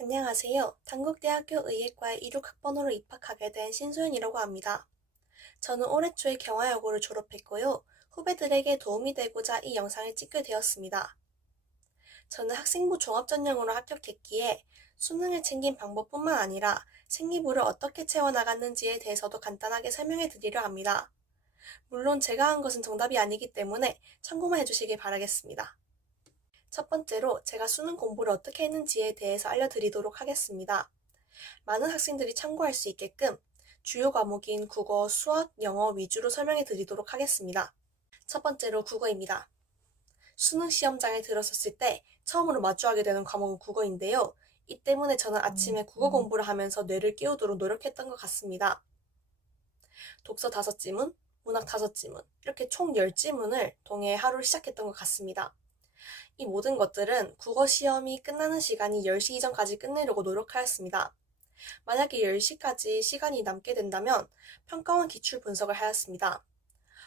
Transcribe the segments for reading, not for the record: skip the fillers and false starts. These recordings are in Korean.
안녕하세요. 단국대학교 의예과에 26학번으로 입학하게 된 신소연이라고 합니다. 저는 올해 초에 경화여고를 졸업했고요. 후배들에게 도움이 되고자 이 영상을 찍게 되었습니다. 저는 학생부 종합전형으로 합격했기에 수능을 챙긴 방법뿐만 아니라 생기부를 어떻게 채워나갔는지에 대해서도 간단하게 설명해 드리려 합니다. 물론 제가 한 것은 정답이 아니기 때문에 참고만 해주시길 바라겠습니다. 첫 번째로 제가 수능 공부를 어떻게 했는지에 대해서 알려드리도록 하겠습니다. 많은 학생들이 참고할 수 있게끔 주요 과목인 국어, 수학, 영어 위주로 설명해 드리도록 하겠습니다. 첫 번째로 국어입니다. 수능 시험장에 들어섰을 때 처음으로 마주하게 되는 과목은 국어인데요. 이 때문에 저는 아침에 국어 공부를 하면서 뇌를 깨우도록 노력했던 것 같습니다. 독서 5지문, 문학 5지문, 이렇게 총 10지문을 통해 하루를 시작했던 것 같습니다. 이 모든 것들은 국어 시험이 끝나는 시간이 10시 이전까지 끝내려고 노력하였습니다. 만약에 10시까지 시간이 남게 된다면 평가원 기출 분석을 하였습니다.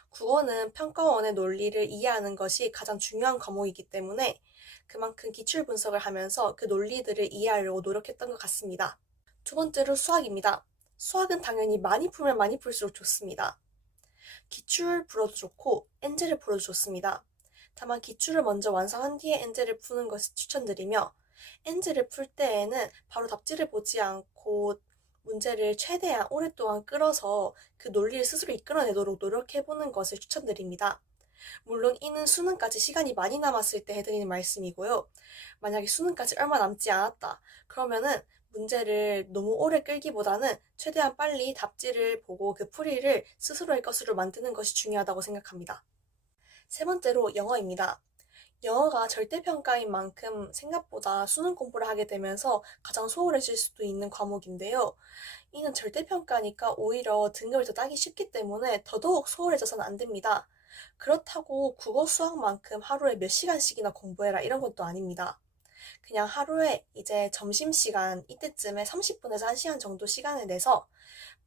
국어는 평가원의 논리를 이해하는 것이 가장 중요한 과목이기 때문에 그만큼 기출 분석을 하면서 그 논리들을 이해하려고 노력했던 것 같습니다. 두 번째로 수학입니다. 수학은 당연히 많이 풀면 많이 풀수록 좋습니다. 기출 풀어도 좋고 엔제를 풀어도 좋습니다. 다만 기출을 먼저 완성한 뒤에 엔제를 푸는 것을 추천드리며 엔제를 풀 때에는 바로 답지를 보지 않고 문제를 최대한 오랫동안 끌어서 그 논리를 스스로 이끌어내도록 노력해보는 것을 추천드립니다. 물론 이는 수능까지 시간이 많이 남았을 때 해드리는 말씀이고요. 만약에 수능까지 얼마 남지 않았다. 그러면은 문제를 너무 오래 끌기보다는 최대한 빨리 답지를 보고 그 풀이를 스스로의 것으로 만드는 것이 중요하다고 생각합니다. 세 번째로 영어입니다. 영어가 절대평가인 만큼 생각보다 수능 공부를 하게 되면서 가장 소홀해질 수도 있는 과목인데요. 이는 절대평가니까 오히려 등급을 더 따기 쉽기 때문에 더더욱 소홀해져서는 안 됩니다. 그렇다고 국어 수학만큼 하루에 몇 시간씩이나 공부해라 이런 것도 아닙니다. 그냥 하루에 이제 점심시간 이때쯤에 30분에서 1시간 정도 시간을 내서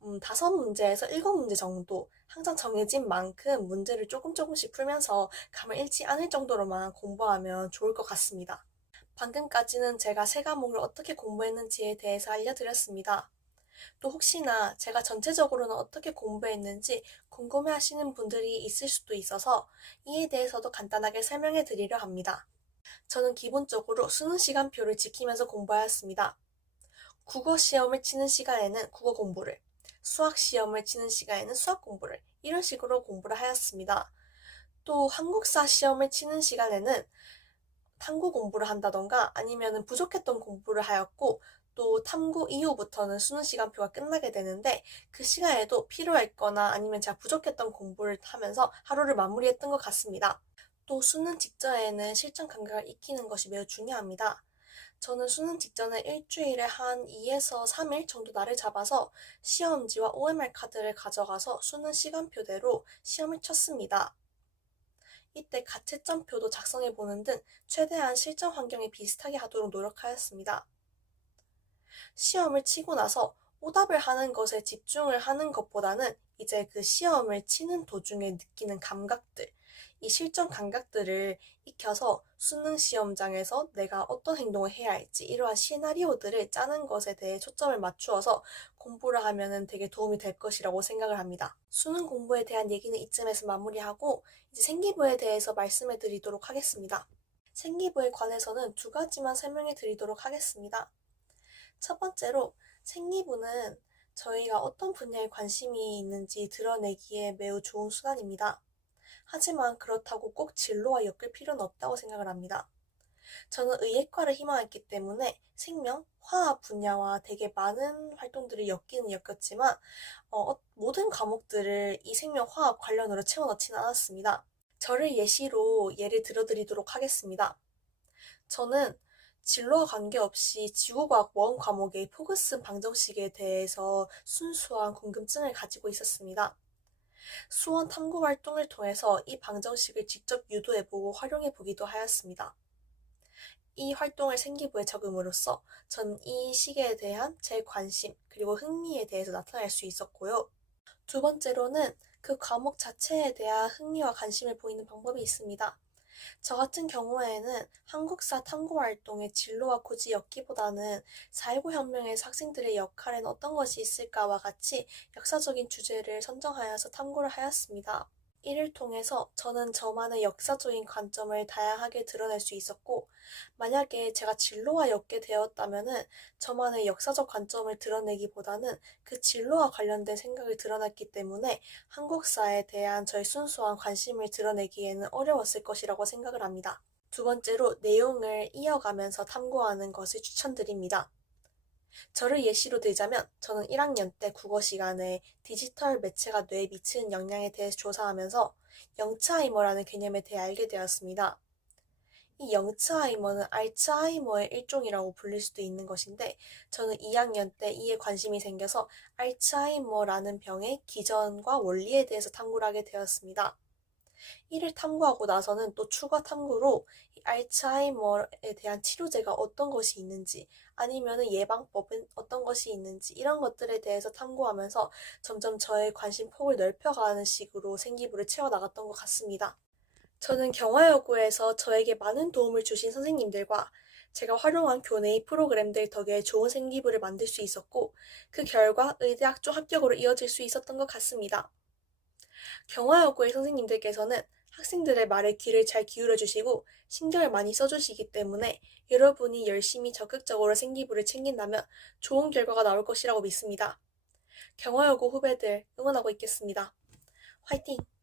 5문제에서 7문제 정도 항상 정해진 만큼 문제를 조금씩 풀면서 감을 잃지 않을 정도로만 공부하면 좋을 것 같습니다. 방금까지는 제가 세 과목을 어떻게 공부했는지에 대해서 알려드렸습니다. 또 혹시나 제가 전체적으로는 어떻게 공부했는지 궁금해하시는 분들이 있을 수도 있어서 이에 대해서도 간단하게 설명해 드리려 합니다. 저는 기본적으로 수능 시간표를 지키면서 공부하였습니다. 국어 시험을 치는 시간에는 국어 공부를, 수학 시험을 치는 시간에는 수학 공부를, 이런 식으로 공부를 하였습니다. 또 한국사 시험을 치는 시간에는 탐구 공부를 한다던가 아니면 부족했던 공부를 하였고, 또 탐구 이후부터는 수능 시간표가 끝나게 되는데 그 시간에도 필요했거나 아니면 제가 부족했던 공부를 하면서 하루를 마무리했던 것 같습니다. 또 수능 직전에는 실전 감각을 익히는 것이 매우 중요합니다. 저는 수능 직전에 일주일에 한 2에서 3일 정도 날을 잡아서 시험지와 OMR 카드를 가져가서 수능 시간표대로 시험을 쳤습니다. 이때 가채점표도 작성해보는 등 최대한 실전 환경에 비슷하게 하도록 노력하였습니다. 시험을 치고 나서 오답을 하는 것에 집중을 하는 것보다는 이제 그 시험을 치는 도중에 느끼는 감각들, 이 실전 감각들을 익혀서 수능 시험장에서 내가 어떤 행동을 해야 할지 이러한 시나리오들을 짜는 것에 대해 초점을 맞추어서 공부를 하면 되게 도움이 될 것이라고 생각을 합니다. 수능 공부에 대한 얘기는 이쯤에서 마무리하고 이제 생기부에 대해서 말씀해 드리도록 하겠습니다. 생기부에 관해서는 2가지만 설명해 드리도록 하겠습니다. 첫 번째로 생기부는 저희가 어떤 분야에 관심이 있는지 드러내기에 매우 좋은 수단입니다. 하지만 그렇다고 꼭 진로와 엮을 필요는 없다고 생각을 합니다. 저는 의예과를 희망했기 때문에 생명, 화학 분야와 되게 많은 활동들이 엮이는 엮였지만 모든 과목들을 이 생명, 화학 관련으로 채워넣지는 않았습니다. 저를 예를 들어드리도록 하겠습니다. 저는 진로와 관계없이 지구과학 모험 과목의 포그슨 방정식에 대해서 순수한 궁금증을 가지고 있었습니다. 수원 탐구 활동을 통해서 이 방정식을 직접 유도해보고 활용해보기도 하였습니다. 이 활동을 생기부에 적음으로써 전 이 식에 대한 제 관심 그리고 흥미에 대해서 나타낼 수 있었고요. 두 번째로는 그 과목 자체에 대한 흥미와 관심을 보이는 방법이 있습니다. 저 같은 경우에는 한국사 탐구 활동의 진로와 굳이 엮기보다는 4.19 혁명에서 학생들의 역할엔 어떤 것이 있을까와 같이 역사적인 주제를 선정하여서 탐구를 하였습니다. 이를 통해서 저는 저만의 역사적인 관점을 다양하게 드러낼 수 있었고, 만약에 제가 진로와 엮게 되었다면은 저만의 역사적 관점을 드러내기보다는 그 진로와 관련된 생각을 드러냈기 때문에 한국사에 대한 저의 순수한 관심을 드러내기에는 어려웠을 것이라고 생각을 합니다. 두 번째로 내용을 이어가면서 탐구하는 것을 추천드립니다. 저를 예시로 들자면 저는 1학년 때 국어 시간에 디지털 매체가 뇌에 미치는 영향에 대해서 조사하면서 영츠하이머라는 개념에 대해 알게 되었습니다. 이 영츠하이머는 알츠하이머의 일종이라고 불릴 수도 있는 것인데 저는 2학년 때 이에 관심이 생겨서 알츠하이머라는 병의 기전과 원리에 대해서 탐구를 하게 되었습니다. 이를 탐구하고 나서는 또 추가 탐구로 이 알츠하이머에 대한 치료제가 어떤 것이 있는지 아니면 예방법은 어떤 것이 있는지 이런 것들에 대해서 탐구하면서 점점 저의 관심 폭을 넓혀가는 식으로 생기부를 채워나갔던 것 같습니다. 저는 경화여고에서 저에게 많은 도움을 주신 선생님들과 제가 활용한 교내의 프로그램들 덕에 좋은 생기부를 만들 수 있었고 그 결과 의대학 쪽 합격으로 이어질 수 있었던 것 같습니다. 경화여고의 선생님들께서는 학생들의 말에 귀를 잘 기울여 주시고 신경을 많이 써주시기 때문에 여러분이 열심히 적극적으로 생기부를 챙긴다면 좋은 결과가 나올 것이라고 믿습니다. 경화여고 후배들 응원하고 있겠습니다. 화이팅!